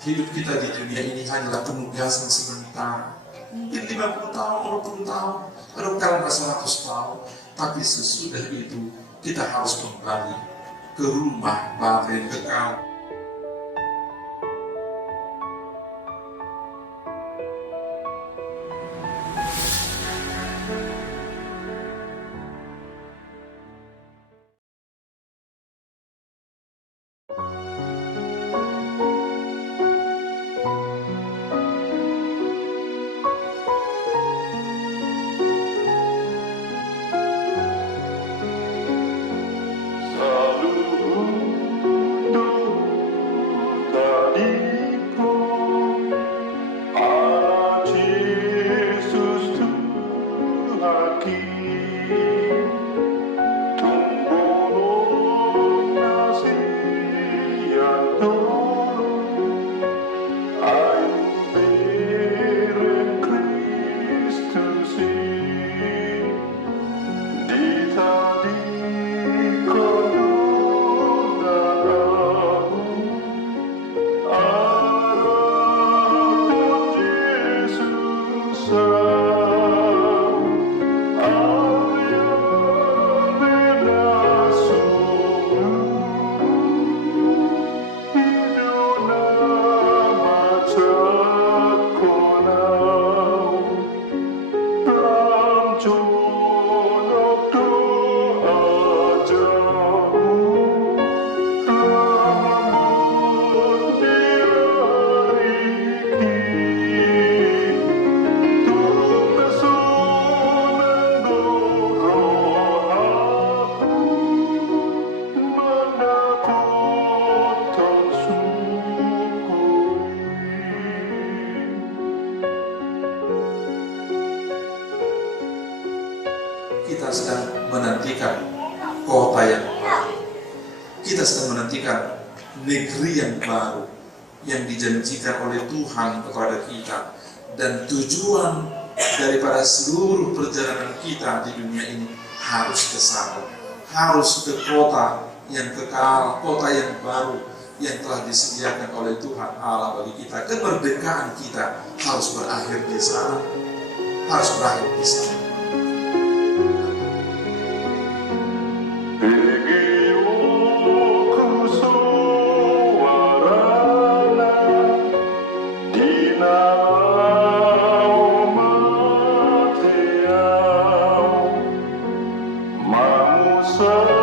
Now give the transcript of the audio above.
hidup kita di dunia ini hanyalah penugasan sebentar. Mungkin 50 tahun, 60 tahun, atau kalau 100 tahun. Tapi sesudah itu kita harus kembali ke rumah Bapa yang kekal. Kita sedang menantikan kota yang baru. Kita sedang menantikan negeri yang baru yang dijanjikan oleh Tuhan kepada kita. Dan tujuan daripada seluruh perjalanan kita di dunia ini harus ke sana. Harus ke kota yang kekal, kota yang baru yang telah disediakan oleh Tuhan Allah bagi kita. Kemerdekaan kita harus berakhir di sana. Harus berakhir di sana. So